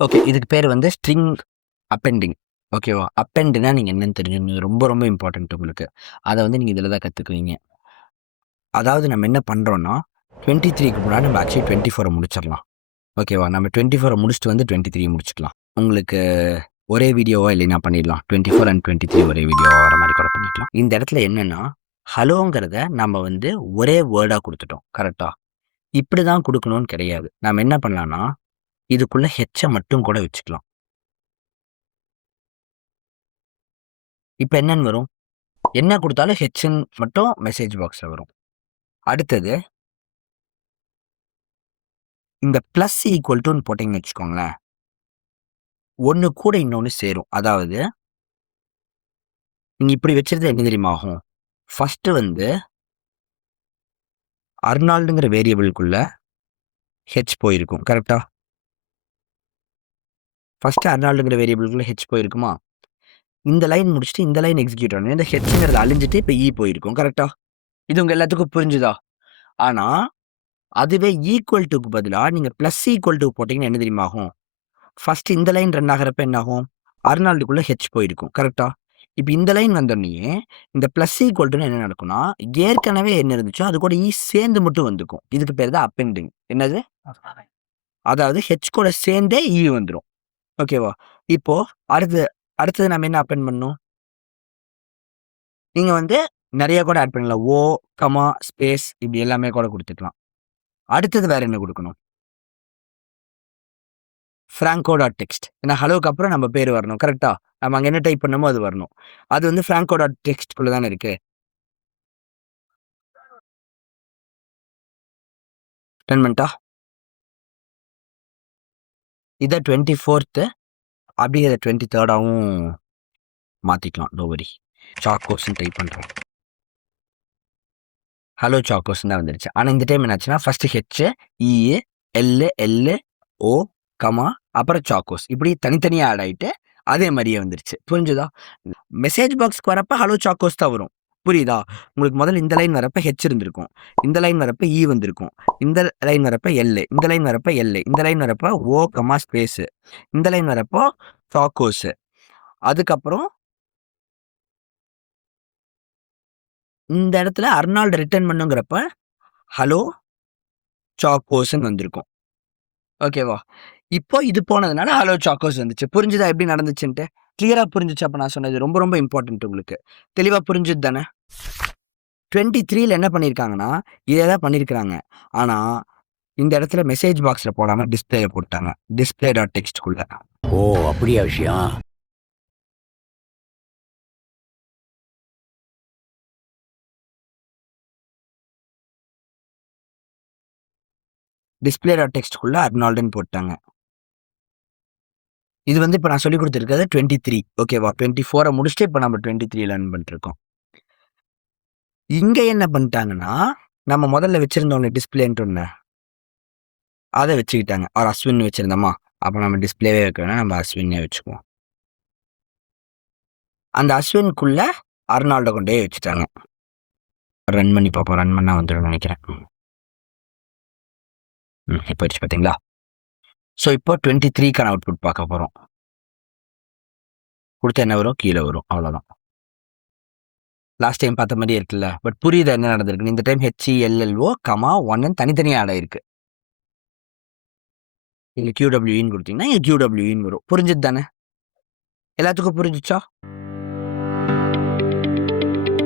Okay. இதுக்கு பேர் வந்து ஸ்ட்ரிங் அப்பெண்டிங். ஓகேவா? அப்பெண்டுனா நீங்க என்னன்னு தெரிஞ்சுக்கணும். ரொம்ப ரொம்ப இம்பார்ட்டன்ட் உங்களுக்கு. அத வந்து நீங்க இதில தான் கத்துக்குவீங்க. அதாவது நம்ம என்ன பண்றோம்னா, 23க்கு முன்னாடி நம்ம ஆக்சுவலி 24 முடிச்சிடலாம். ஓகேவா? நம்ம 24 முடிச்சுட்டு வந்து 23 முடிச்சுக்கலாம். உங்களுக்கு ஒரே வீடியோவா இல்லைனா பண்ணிடலாம். 24 அண்ட் 23 ஒரே வீடியோவா வர மாரி கூட பண்ணிக்கலாம். இந்த இடத்துல என்னன்னா, ஹலோங்கிறத நம்ம வந்து ஒரே வேர்டா குடுத்துட்டோம். கரெக்ட்டா? இப்படி தான் குடுக்கணும்னு கிடையாது. நாம என்ன பண்ணலாம்னா, இதுக்குள்ள ஹெச்ச மட்டும் கூட வச்சுக்கலாம். இப்ப என்னன்னு வரும்? என்ன குடுத்தாலும் ஹெச்ன்னு மட்டும் மெசேஜ் பாக்ஸ்ல வரும். அடுத்தது இந்த பிளஸ் ஈக்குவல் டூன்னு போட்டீங்கன்னு வச்சுக்கோங்களேன். ஒண்ணு கூட இன்னொன்னு சேரும். அதாவது நீங்க இப்படி வச்சிருந்தா என்ன தெரியுமா ஆகும்? ஃபர்ஸ்ட்டு வந்து அர்னால்டுங்கிற வேரியபிள்க்குள்ள ஹெச் போயிருக்கும். கரெக்ட்டா? ஃபர்ஸ்ட்டு அர்னால்டுங்கிற வேரியபிள்க்குள்ள ஹெச் போயிருக்குமா? இந்த லைன் முடிச்சுட்டு இந்த லைன் எக்ஸிக்யூட் ஆனோனே இந்த ஹெச்ங்கிறது அழிஞ்சிட்டு இப்ப போயிருக்கும். கரெக்ட்டா? இது உங்க எல்லாத்துக்கும் புரிஞ்சுதா? ஆனா, அதுவே ஈக்குவல் டூக்கு பதிலா நீங்க பிளஸ் ஈக்குவல் டூ போட்டீங்கன்னா என்ன தெரியுமா ஆகும்? ஃபர்ஸ்ட்டு இந்த லைன் ரன் ஆகுறப்ப என்ன ஆகும்? அர்னால்டுக்குள்ள ஹெச் போயிருக்கும். கரெக்ட்டா? இப்ப இந்த லைன் வந்தோனயே, இந்த பிளஸ் ஈக்குவல் டூன்னு என்ன நடக்கும்னா, ஏற்கனவே என்ன இருந்துச்சோ அது கூட சேர்ந்து மட்டும் வந்துக்கும். இதுக்கு பேரு தான் அப்பெண்டிங். என்னது? அதாவது ஹெச் கூட சேர்ந்தே வந்துரும். ஓகேவா? இப்போ அடுத்தது நம்ம என்ன அப்பெண்ட் பண்ணணும்? நீங்க வந்து நெறைய கூட ஆட் பண்ணலாம். ஓ, கமா, ஸ்பேஸ் இப்படி எல்லாமே கூட குடுத்துக்கலாம். அடுத்தது வேற என்ன குடுக்கணும்? Franco dot text. ஏன்னா ஹலோக்கு அப்புறம் நம்ம பேரு வரணும். கரெக்ட்டா? நம்ம அங்க என்ன டைப் பண்ணோமோ அது வரணும். அது வந்து ஃப்ராங்கோ டாட் டெக்ஸ்ட்குள்ள தானே இருக்கு. ரன் பண்ணட்டா? இத 24த் அப்படியே இத 23டாவும் மாத்திக்கலாம். Don't worry. சாக்கோஸ்ன்னு டைப் பண்றோம். ஹலோ சாக்கோஸ்ன்னு தான் வந்துருச்சு. ஆனா இந்த டைம் என்னாச்சுன்னா, ஃபர்ஸ்ட் ஹெச், இ, எல், ஓ, கமா, அப்புறம் சாக்கோஸ். இப்படி தனித்தனியா ஆட் ஆயிட்டு, அதே மாரியே வந்துருச்சு. புரிஞ்சுதா? மெசேஜ் பாக்ஸ்க்கு வரப்ப ஹலோ சாக்கோஸ் தான் வரும். புரியுதா? உங்களுக்கு முதல்ல இந்த லைன் வரப்ப ஹெச் இருந்திருக்கும். இந்த லைன் வரப்ப வந்திருக்கும். இந்த லைன் வரப்ப இந்த லைன் வரப்ப இந்த லைன் வரப்ப ஓ, கமா, ஸ்பேஸ். இந்த லைன் வரப்போ சாக்கோஸ். அதுக்கப்புறம் இந்த இடத்துல அர்னால்டு ரிட்டர்ன் பண்ணுங்கிறப்ப ஹலோ சாக்கோஸ்ன்னு வந்திருக்கும். ஓகேவா? இப்போ இது போனதுனால ஹலோ சாக்கோஸ் வந்துச்சு. புரிஞ்சுதா எப்படி நடந்துச்சுன்ட்டு? கிளியரா புரிஞ்சுச்சு அப்ப நான் சொன்னது. ரொம்ப ரொம்ப இம்பார்ட்டன்ட் உங்களுக்கு. தெளிவா புரிஞ்சுது தானே? 23ல என்ன பண்ணியிருக்காங்கன்னா, இதே தான் பண்ணியிருக்கிறாங்க. ஆனா, இந்த இடத்துல மெசேஜ் பாக்ஸ்ல போடாம டிஸ்ப்ளேல போட்டாங்க. டிஸ்ப்ளே டாட் டெக்ஸ்ட்குள்ள. ஓ! அப்படியா விஷயம்? டிஸ்ப்ளே டாட் டெக்ஸ்ட்குள்ள அர்னால்டுன்னு போட்டாங்க. இது வந்து இப்ப நான் சொல்லிக் குடுத்திருக்கிறது 23 ஓகேவா? 24 முடிச்சுட்டு இப்ப நம்ம 23 லேர்ன் பண்ணிட்டுருக்கோம். இங்க என்ன பண்ணிட்டாங்கன்னா, நம்ம முதல்ல வச்சிருந்தோம்ல டிஸ்ப்ளேன்ட்டு ஒண்ணு. அத வச்சுக்கிட்டாங்க. ஒரு அஸ்வின் வச்சிருந்தோமா? அப்ப நம்ம டிஸ்ப்ளேவே வைக்க வேணாம். நம்ம அஸ்வின்னே வச்சுக்குவோம். அந்த அஸ்வின்குள்ள அர்னால்ட கொண்டே வச்சுட்டாங்க. ரன் பண்ணி பார்ப்போம். ரன் பண்ணா வந்துரும்னு நெனைக்கிறேன். போயிடுச்சு பார்த்தீங்களா? ஸோ இப்போ 23க்கான அவுட்புட் பார்க்க போறோம். குடுத்தா என்ன வரும்? கீழ வரும். அவ்வளோதான். லாஸ்ட் டைம் பார்த்த மாரியே இருக்குல்ல. பட் புரியுதா என்ன நடந்திருக்குன்னு? இந்த டைம் HELLO, 1ன்னு தனித்தனியா ஆட் ஆயிருக்கு. இங்க QWEன்னு குடுத்தீங்கன்னா, இங்க QWEன்னு வரும். புரிஞ்சுது தானே? எல்லாத்துக்கும் புரிஞ்சுச்சா?